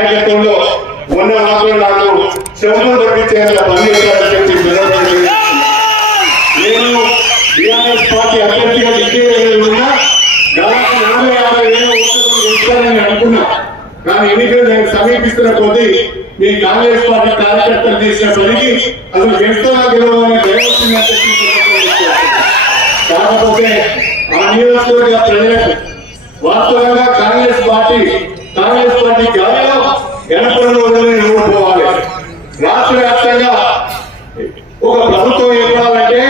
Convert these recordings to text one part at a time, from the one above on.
నాయకత్వంలో ఉన్న మాత్రం నాకు చెవులు తగ్గించేంత పనిచేశారని చెప్పి నేను టీఆర్ఎస్ పార్టీ అభ్యర్థిగా డిక్లేర్ దాదాపు నలభై యాభై వేల ఓట్లతో గెలుస్తానని అనుకున్నా. కానీ ఎన్నికలు నేను సమీపిస్తున్న కొద్దీ మీ కాంగ్రెస్ పార్టీ కార్యకర్తలు చేసిన పనికి అసలు గెలుస్తున్నా గెలవాలని దయవచ్చిందని చెప్పి కాకపోతే ఆ నియోజకవర్గ ప్రజలకు వాస్తవంగా కాంగ్రెస్ పార్టీ కాంగ్రెస్ పార్టీ గాలిలో ఎనపడంలో ఓడిపోవాలి రాష్ట్ర వ్యాప్తంగా ఒక ప్రభుత్వం ఏర్పడాలంటే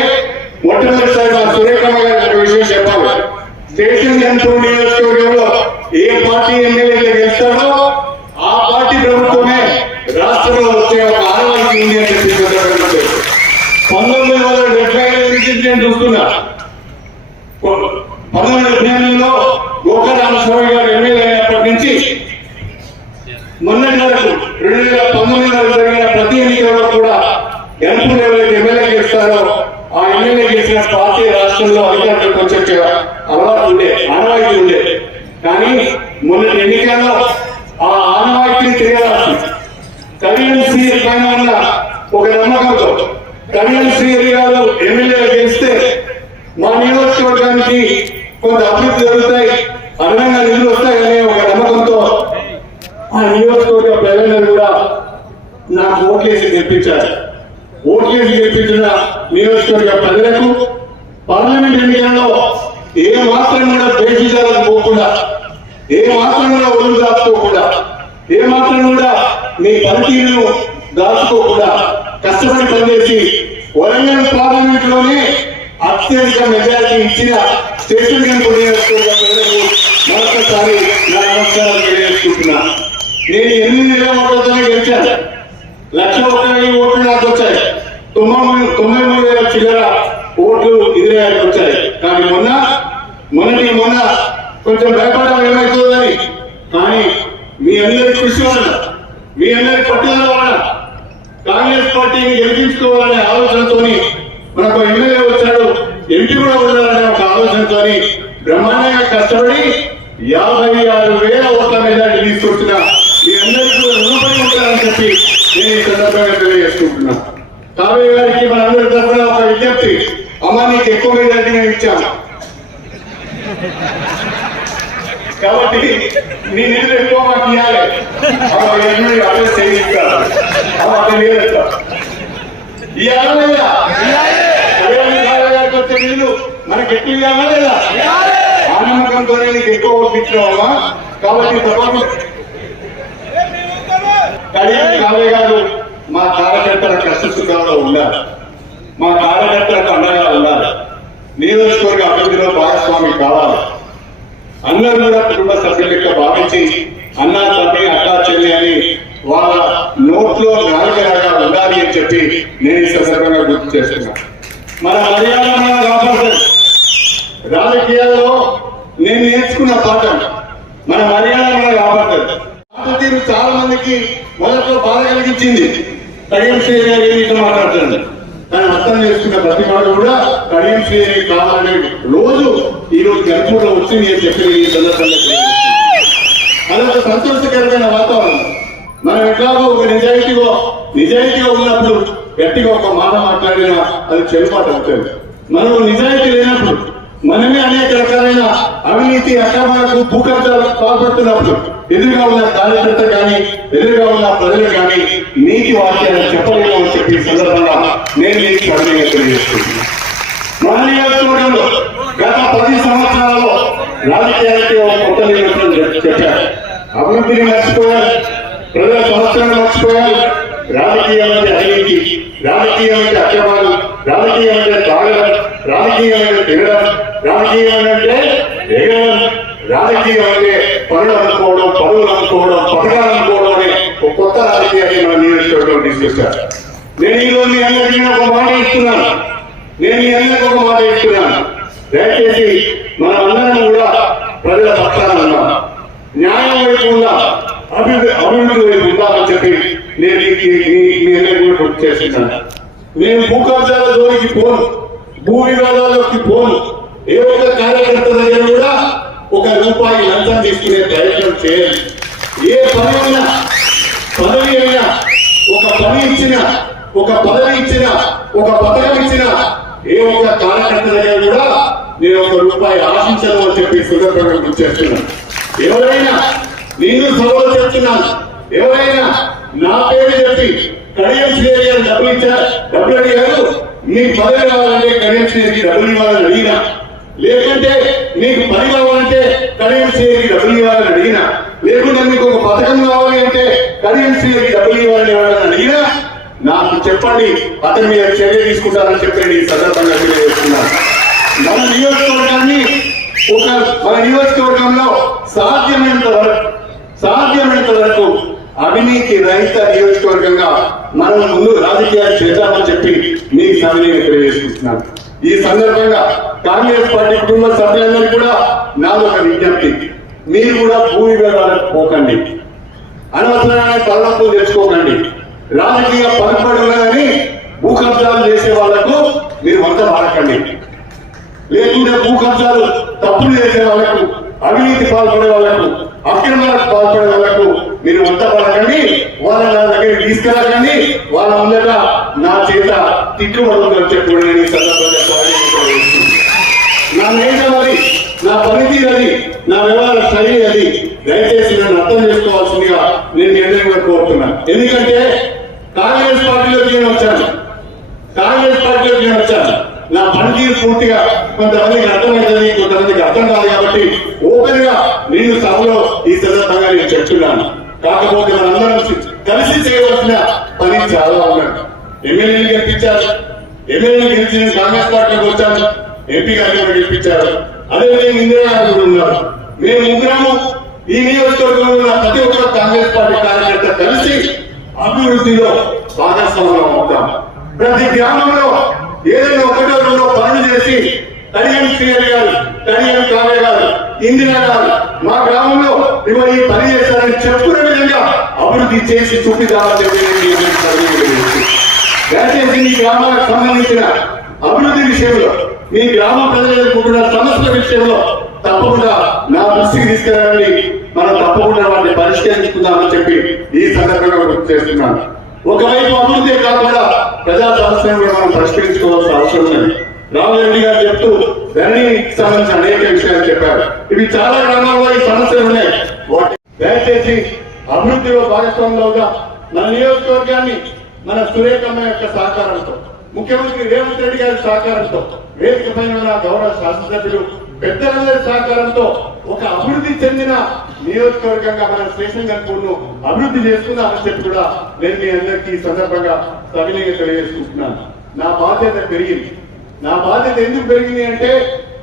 మొట్టమొదటిసారిగా సురేఖమ్మ గారు విషయం చెప్పాలి. స్టేషన్ జంతువు నియోజకవర్గంలో ఏ పార్టీ ఎమ్మెల్యే గెలుస్తారో ఆ పార్టీ ప్రభుత్వమే రాష్ట్రంలో వచ్చే ఒక ఆనవాయితీ ఉంది అని చెప్పి చెప్పగలుగుతారు పంతొమ్మిది వందల డెబ్బై ఐదు నుంచి నేను చూస్తున్నా పంతొమ్మిది వందల డెబ్బై ఎనిమిదిలో గోకరామస్వామి గారు ఎమ్మెల్యే అయినప్పటి నుంచి మొన్నటి వరకు రెండు వేల పంతొమ్మిది వరకు జరిగిన ప్రతి ఎన్నికల్లో కూడా ఎంపీ ఎవరైతే ఎమ్మెల్యే గెలుస్తారో ఆ ఎమ్మెల్యే గెలిచిన పార్టీ రాష్ట్రంలో అధికారులకు వచ్చే అలవాటు ఉండే ఆనవాయితీ ఉండే కానీ మొన్నటి ఎన్నికల్లో ఆ ఆనవాయితీని తిరగరాసి కళ్యాణ్ శ్రీ పైన ఉన్న ఒక నమ్మకంతో కళ్యాణ్ శ్రీ గారు ఎమ్మెల్యే మా నియోజకవర్గానికి కొంత అభివృద్ధి జరుగుతాయి అదనంగా నిధులు వస్తాయనే ఒక నమ్మకంతో ఆ నియోజకవర్గ ప్రజలను కూడా నాకు ఓట్లేసి గెలిపించారు. ఓట్లేసి గెలిపించిన నియోజకవర్గ ప్రజలకు పార్లమెంట్ ఎన్నికల్లో ఏ మాత్రం కూడా బేసిజాలకు పోకుండా ఏ మాత్రం కూడా ఒళ్ళు దాచుకోకుండా ఏ మాత్రం కూడా మీ పనితీరును దాచుకోకుండా కష్టపడి పనిచేసి వరంగల్ పార్లమెంట్లోనే అత్యధిక మెజారిటీ ఇచ్చిన స్టేషన్ గంపు మరొకసారి నా నమస్కారాలు తెలియజేసుకుంటున్నా. నేను ఎన్ని వేల ఓట్లతోనే గెలిచాను. లక్ష ఒకటి ఓట్లు నాకు వచ్చాయి. తొమ్మిది తొమ్మిది మూడు వేల చిల్లర ఓట్లు ఇదిరేయాలకు వచ్చాయి. కానీ మొన్న మొన్నటి మొన్న కొంచెం భయపడడం ఏమవుతుందని కానీ మీ అందరి కృషి వలన మీ అందరి పట్టుదల వలన కాంగ్రెస్ పార్టీని గెలిపించుకోవాలనే ఆలోచనతోని మనకు ఎమ్మెల్యే వచ్చాడు ఎంపీ కూడా ఉండాలనే ఒక ఆలోచనతోని బ్రహ్మాండంగా కష్టపడి యాభై ఆరు వేల ఓట్ల మీద తీసుకొచ్చిన మీ అందరికీ రుణపడి ఉంటారని చెప్పి నేను ఈ సందర్భంగా తెలియజేసుకుంటున్నా. కావ్య గారికి మనందరి తరఫున ఒక విజ్ఞప్తి. అమ్మ నీకు ఎక్కువ మెజార్టీ నేను ఇచ్చాను. కాబట్టి నీ నిధులు ఎక్కువ మాకు ఇవ్వాలి. చేయిస్తారు అమ్మ అక్కడ లేదట ఇవ్వాలా గారికి వచ్చే నిధులు మనకి గట్టి ఇవ్వాలా లేదా? ఆ నీకు ఎక్కువ ఓపించినావమ్మా కాబట్టి తప్పకుండా కళ్యాణ్ కావ్య గారు మా కార్యకర్తల కష్ట సుఖాల్లో ఉన్నారు. మా కార్యకర్తలకు అండగా ఉన్నారు. నియోజకవర్గ అభివృద్ధిలో భాగస్వామి కావాలి. అందరూ కూడా కుటుంబ సభ్యులుగా భావించి అన్నా తమ్మి అక్కా చెల్లి అని వాళ్ళ నోట్లో నాలుగు రకాలు ఉండాలి అని చెప్పి నేను ఈ సందర్భంగా గుర్తు చేస్తున్నా మన మర్యాద మన కాపాడుతుంది రాజకీయాల్లో నేను నేర్చుకున్న పాఠం మన మర్యాద మన కాపాడుతుంది మాట తీరు చాలా మందికి మొదట్లో బాధ కలిగించింది. కడియం శ్రీ గారు ఇట్లా మాట్లాడుతుంది. కానీ అర్థం చేసుకున్న ప్రతి వాడు కూడా కడియం శ్రీ కావాలనే రోజు ఈ రోజు గర్భంలో వచ్చింది అని చెప్పి ఈ సందర్భంలో అదొక సంతోషకరమైన వాతావరణం. మనం ఎట్లాగో ఒక నిజాయితీగా నిజాయితీగా ఉన్నప్పుడు గట్టిగా ఒక మాట మాట్లాడినా అది చెల్లుబాటు అవుతుంది. మనం నిజాయితీ లేనప్పుడు మనమే అనేక రకాలైన అవినీతి అక్రమాలకు భూకబ్జాలకు పాల్పడుతున్నప్పుడు ఎదురుగా ఉన్న కార్యకర్త కానీ ఎదురుగా ఉన్న ప్రజలు కానీ నీతి వాక్యాలు చెప్పలేము అని చెప్పి సందర్భంగా నేను నీకు సడలిగా తెలియజేస్తున్నాను. మన నియోజకవర్గంలో గత పది సంవత్సరాలలో రాజకీయాలకి కొత్త నియోజకవర్గం చెప్పారు. అభివృద్ధిని మర్చిపోయారు ప్రజల సంవత్సరాలు మర్చిపోయారు రాజకీయం అంటే అవినీతి రాజకీయం అంటే అక్రమాలు రాజకీయం అంటే తాగడం రాజకీయం అంటే తినడం రాజకీయం అంటే ఎగడం రాజకీయం అంటే పనులు అనుకోవడం పనులు అనుకోవడం పథకాలు అనుకోవడం అనే ఒక కొత్త రాజకీయాన్ని మన నియోజకవర్గం తీసుకొచ్చారు. నేను ఈ రోజు మీ అందరికీ ఒక మాట ఇస్తున్నాను. నేను మీ అందరికీ ఒక మాట ఇస్తున్నాను. దయచేసి మన అందరం కూడా ప్రజల పక్షాన ఉన్నాం. న్యాయం వైపు ఉందాం అభివృద్ధి అభివృద్ధి వైపు ఉందామని చెప్పి నేను మీ అందరికీ కూడా గుర్తు చేస్తున్నాను. నేను భూ కబ్జాల జోలికి పోను. భూ వివాదాలకి పోను. ఏ ఒక్క కార్యకర్త దగ్గర కూడా ఒక రూపాయి లంచం తీసుకునే ప్రయత్నం చేయాలి. ఏ పని అయినా పదవి అయినా ఒక పని ఇచ్చిన ఒక పదవి ఇచ్చిన ఒక పథకం ఇచ్చిన ఏ ఒక్క కార్యకర్త దగ్గర కూడా నేను ఒక రూపాయి ఆశించను అని చెప్పి సుదర్భంగా చేస్తున్నాను. ఎవరైనా నేను సవాలు చేస్తున్నాను. ఎవరైనా నా పేరు చెప్పి కడియం శ్రేణి గారు డబ్బులు ఇచ్చారు డబ్బులు అడిగారు. నీ పదవి కావాలంటే కడియం శ్రేణికి డబ్బులు ఇవ్వాలని అడిగినా లేకుంటే నీకు పని కావాలంటే కడియం శ్రేణికి డబ్బులు ఇవ్వాలని అడిగినా. లేకుంటే మీకు ఒక పథకం కావాలి అంటే కడియం శ్రేణికి డబ్బులు ఇవ్వాలని ఎవరైనా అడిగినా నాకు చెప్పండి అతని మీద చర్య తీసుకుంటారని చెప్పి ఈ సందర్భంగా తెలియజేస్తున్నాను. మన నియోజకవర్గాన్ని ఒక మన నియోజకవర్గంలో సాధ్యమైనంత వరకు సాధ్యమైనంత వరకు అవినీతి రహిత నియోజకవర్గంగా మనం ముందు రాజకీయాలు చేద్దామని చెప్పి మీకు సవినీయంగా తెలియజేసుకుంటున్నాను. ఈ సందర్భంగా కాంగ్రెస్ పార్టీ కుటుంబ సభ్యులందరికీ కూడా నాది ఒక విజ్ఞప్తి. మీరు కూడా భూ వివాదాలకు పోకండి. అనవసరమైన తలనొప్పులు తెచ్చుకోకండి. రాజకీయ పలుపడి భూ కబ్జాలు చేసే వాళ్ళకు మీరు వంట మారకండి. లేకుంటే భూ కబ్జాలు తప్పులు చేసే వాళ్ళకు అవినీతి పాల్పడే వాళ్ళకు అక్రమాలకు పాల్పడే వాళ్ళకు మీరు వంత పడకండి వాళ్ళ నా దగ్గర తీసుకెళ్ళకండి. వాళ్ళ ముందట నా చేత తిట్టు చెప్పి కూడా నేను ఈ సందర్భంగా తెలియజేస్తున్నాను. నా నేచర్ అది నా పనితీరు అది నా వ్యవహార శైలి అది దయచేసి నన్ను అర్థం చేసుకోవాల్సిందిగా నేను నిర్ణయం కోరుతున్నాను ఎందుకంటే కాంగ్రెస్ పార్టీలోకి నేను వచ్చాను. కాంగ్రెస్ పార్టీలోకి నేను వచ్చాను. నా పనితీరు పూర్తిగా కొంతమందికి అర్థమవుతుంది కొంతమందికి అర్థం కాదు కాబట్టి ఓపెన్గా నేను సభలో ఈ సందర్భంగా నేను చెప్తున్నాను. కాకపోతే మనందరం కలిసి చేయవలసిన పని చాలా ఉన్నాడు ఎమ్మెల్యేలు గెలిపించారు. ఎమ్మెల్యేలు గెలిచి కాంగ్రెస్ పార్టీకి వచ్చాను. ఎంపీ గారిని కూడా గెలిపించారు. అదేవిధంగా ఇందిరా గారు ఉన్నారు. మేము ముగ్గురము ఈ నియోజకవర్గంలో ఉన్న ప్రతి కాంగ్రెస్ పార్టీ కార్యకర్త కలిసి అభివృద్ధిలో భాగస్వామ్యం అవుతాం. ప్రతి గ్రామంలో ఏదైనా ఒకటో రెండో పనులు చేసి కడియం సీఎల్ గారు కడియం కావ్య గారు ఇందిరా గారు మా గ్రామంలో ఇవాళ ఈ పని చేశారని చెప్పుకునే విధంగా అభివృద్ధి చేసి చూపిద్దామని చెప్పి దయచేసి మీ గ్రామాలకు సంబంధించిన అభివృద్ధి విషయంలో మీ గ్రామ ప్రజలు ఎదుర్కొంటున్న సమస్యల విషయంలో తప్పకుండా నా దృష్టికి తీసుకురండి మనం తప్పకుండా వాటిని పరిష్కరించుకుందామని చెప్పి ఈ సందర్భంగా గుర్తు చేస్తున్నాను. ఒకవైపు అభివృద్ధి కాకుండా ప్రజా సమస్యలను మనం పరిష్కరించుకోవాల్సిన అవసరం ఉన్నది. రామరెడ్డి గారు చెప్తూ ధరణికి సంబంధించిన అనేక విషయాలు చెప్పారు. ఇవి చాలా గ్రామాల్లో ఈ సమస్యలు ఉన్నాయి. దయచేసి అభివృద్ధిలో భాగస్వామ్యంలోగా మన నియోజకవర్గాన్ని మన సురేఖమ్మ యొక్క సహకారంతో ముఖ్యమంత్రి రేవంత్ రెడ్డి గారి సహకారంతో వేదిక పైన గౌరవ శాసనసభ్యులు పెద్దలందరి సహకారంతో ఒక అభివృద్ధి చెందిన నియోజకవర్గంగా మన స్టేషన్ గన్పూర్ను అభివృద్ధి చేసుకుందామని చెప్పి కూడా నేను మీ అందరికీ ఈ సందర్భంగా సవినీయంగా తెలియజేసుకుంటున్నాను. నా బాధ్యత పెరిగింది. నా బాధ్యత ఎందుకు పెరిగింది అంటే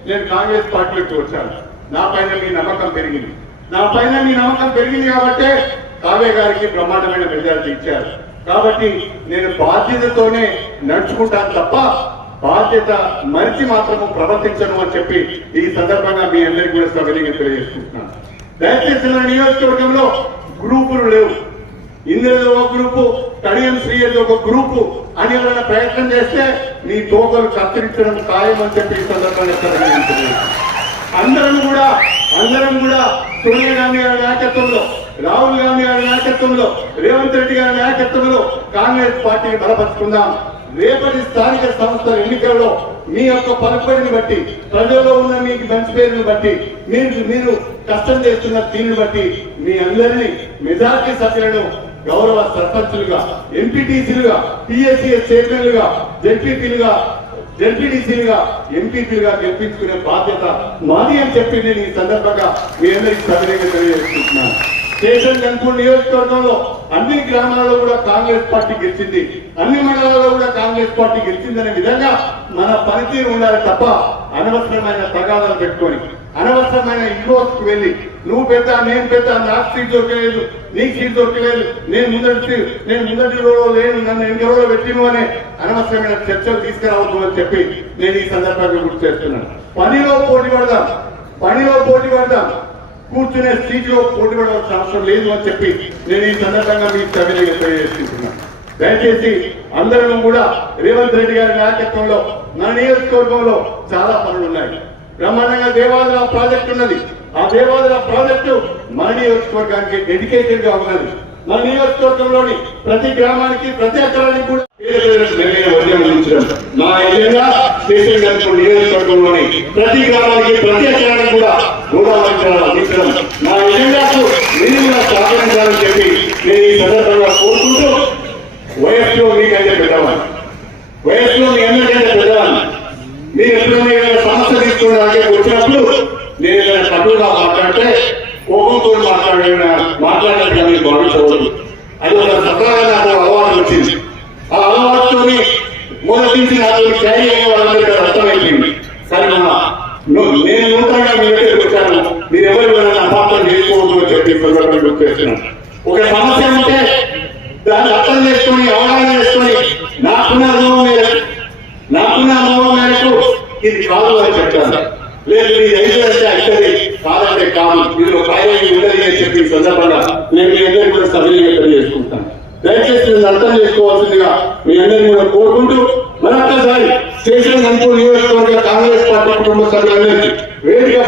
నేను కాంగ్రెస్ పార్టీలోకి వచ్చాను. నా పైన మీ నమ్మకం పెరిగింది. నా పైన మీ నమ్మకం పెరిగింది కాబట్టే కావే గారికి బ్రహ్మాండమైన మెజార్టీ ఇచ్చారు. కాబట్టి నేను బాధ్యతతోనే నడుచుకుంటాను తప్ప బాధ్యత మరిచి మాత్రము ప్రవర్తించను అని చెప్పి ఈ సందర్భంగా మీ అందరికీ కూడా సభ్యులుగా తెలియజేసుకుంటున్నాను. దయచేసి నా నియోజకవర్గంలో గ్రూపులు లేవు. ఇందులో ఒక గ్రూపు తడియం శ్రీయది ఒక గ్రూపు అని ఎవరైనా ప్రయత్నం చేస్తే మీ తోకలు కత్తిరించడం ఖాయం అని చెప్పి ఈ సందర్భంగా అందరం కూడా అందరం కూడా సోనియా గాంధీ గారి నాయకత్వంలో రాహుల్ గాంధీ గారి నాయకత్వంలో రేవంత్ రెడ్డి గారి నాయకత్వంలో కాంగ్రెస్ పార్టీని బలపరుచుకుందాం. రేపటి స్థానిక సంస్థల ఎన్నికల్లో మీ యొక్క పలుపడిని బట్టి ప్రజల్లో ఉన్న మీకు మంచి పేరుని బట్టి మీరు మీరు కష్టం చేస్తున్న దీన్ని బట్టి మీ అందరినీ మెజార్టీ సభ్యులను గౌరవ సర్పంచులుగా ఎంపీటీసీలుగా పిఎస్సిఎస్ చైర్మన్లుగా జడ్పీటీలుగా జడ్పీటీసీలుగా ఎంపీపీలుగా గెలిపించుకునే బాధ్యత మాది అని చెప్పి నేను ఈ సందర్భంగా మీ అందరికీ సవినయంగా తెలియజేసుకుంటున్నాను స్టేషన్ గన్పూర్ నియోజకవర్గంలో అన్ని గ్రామాలలో కూడా కాంగ్రెస్ పార్టీ గెలిచింది. అన్ని మండలాల్లో కూడా కాంగ్రెస్ పార్టీ గెలిచిందనే విధంగా మన పనితీరు ఉండాలి తప్ప అనవసరమైన తగాదాలు పెట్టుకొని అనవసరమైన ఇల్లోకి వెళ్ళి నువ్వు పెద్ద నేను పెద్ద నాకు సీట్ దొరకలేదు నీకు సీట్ దొరకలేదు నేను ముందటి నేను ముందటి రోజులో లేను నన్ను ఎన్నికలలో పెట్టిను అనే అనవసరమైన చర్చలు తీసుకురావద్దు అని చెప్పి నేను ఈ సందర్భంగా గుర్తు చేస్తున్నాను. పనిలో పోటీ పడదాం పనిలో పోటీ పడదాం. కూర్చునే సీట్లో పోటీ పడవలసిన అవసరం లేదు అని చెప్పి నేను ఈ సందర్భంగా మీకు సభ్యులుగా తెలియజేసుకుంటున్నాను దయచేసి అందరం కూడా రేవంత్ రెడ్డి గారి నాయకత్వంలో మన నియోజకవర్గంలో చాలా పనులు ఉన్నాయి. బ్రహ్మాండంగా దేవాలయ ప్రాజెక్ట్ ఉన్నది. ఆ దేవాలయ ప్రాజెక్టు మన నియోజకవర్గానికి డెడికేటెడ్గా ఉన్నది మన నియోజకవర్గంలోని ప్రతి గ్రామానికి ప్రతి ఎకరానికి కూడా మా ఎజెండా స్టేషన్ గన్పూర్ నియోజకవర్గంలోని ప్రతి గ్రామానికి ప్రతి ఎకరానికి కూడా గోదావరి అందించడం. మా ఎజెండాకు మీరు సహకరించాలని చెప్పి నేను ఈ సందర్భంగా కోరుకుంటూ వయస్సులో మీకంటే పెద్దవాడిని వయస్సులో మీ అందరికంటే మీరు ఎప్పుడైనా ఏదైనా సమస్య వచ్చినప్పుడు నేను ఏదైనా కటువుగా మాట్లాడితే కోపంతో మాట్లాడిన మాట్లాడడానికి మీరు భావించకూడదు అది ఒక సరదాగా నాకు అలవాటు వచ్చింది ఆ అలవాటుతోని మొదటి నుంచి నాకు క్యారీ అయ్యే వాళ్ళందరికీ అది అర్థమైపోయింది కానీ నా ను- నేను నూతనంగా మీ దగ్గరికి వచ్చాను మీరు ఎవరు నన్ను అపార్థం చేసుకోవద్దు అని చెప్పి సందర్భంగా గుర్తు చేస్తున్నాను ఒక సమస్య ఉంటే దాన్ని అర్థం చేసుకొని అవగాహన చేసుకొని నాకున్న అనుభవం మేరకు నాకున్న అనుభవం మేరకు ఇది కాదు అని చెప్తాను లేదు ఇది ఐదు అంటే అవుతుంది కాదంటే కాదు. ఇందులో ప్రాయోగి ఉండదు అని చెప్పి సందర్భంగా నేను మీ అందరికీ కూడా సభ్యులుగా తెలియజేసుకుంటాను దయచేసి నేను అర్థం చేసుకోవాల్సిందిగా మీ అందరినీ కూడా కోరుకుంటూ మరొక్కసారి స్టేషన్ అనుకూల నియోజకవర్గ కాంగ్రెస్ పార్టీ కుటుంబ సభ్యులందరికీ వేదిక